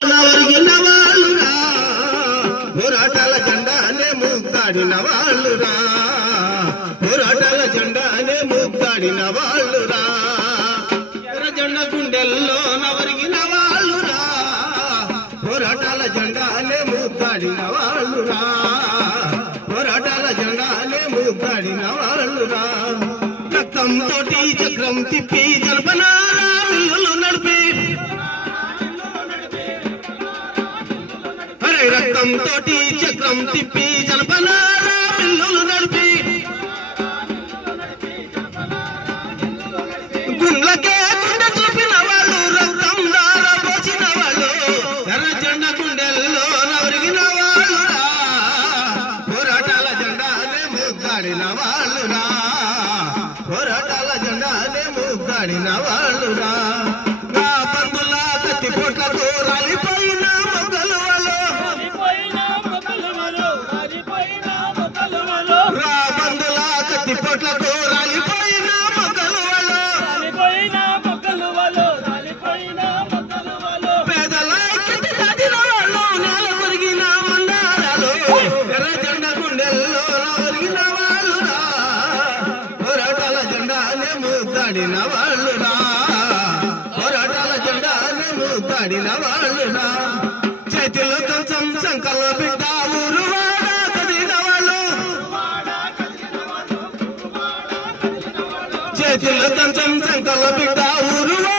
ఒరిగిన వాళ్ళురా పోరాటాల జెండానే ముద్దాడిన వాళ్ళురా పోరాటాల జెండానే ముద్దాడిన వాళ్ళురా ఎర్ర జెండ గుండెల్లో నవరిగిన వాళ్ళురా పోరాటాల జెండానే ముద్దాడిన వాళ్ళురా పోరాటాల జెండానే ముద్దాడిన వాళ్ళురా రక్తం తోటి చక్రం తిప్పి జల్పనారా మిల్లులు నడిపి రక్తం తోటి చక్రం తిప్పి జలపనారా మిల్లులు నడిపి గుండ్లకే గుండె చూపిన వాళ్ళు రక్తం దార పోసిన వాళ్ళు ఎర్ర జెండ గుండెల్లో నవరిగిన వాళ్ళురా పోరాటాల జెండానే ముద్దాడిన వాళ్ళురా పోరాటాల జెండానే ముద్దాడిన వాళ్ళురా నా బంధుల కత్తి పొట్లకు రాలిపోయిన మొగ్గలు పొట్లకు రాలిపోయిన మొక్కలు పేదల కింది దాటిన వాళ్ళు నేల కొరిగిన మందారాలు ఎర్ర జెండ గుండెల్లో ఒరిగిన వాళ్ళురా పోరాటాల జెండానే ముద్దాడిన వాళ్ళురా పోరాటాల జెండానే ముద్దాడిన వాళ్ళురా చేతిలో కొంచెం సంకల్లో బిడ్డ ఊరు చేతుల కంచం సంకల బిడ్డ ఊరువా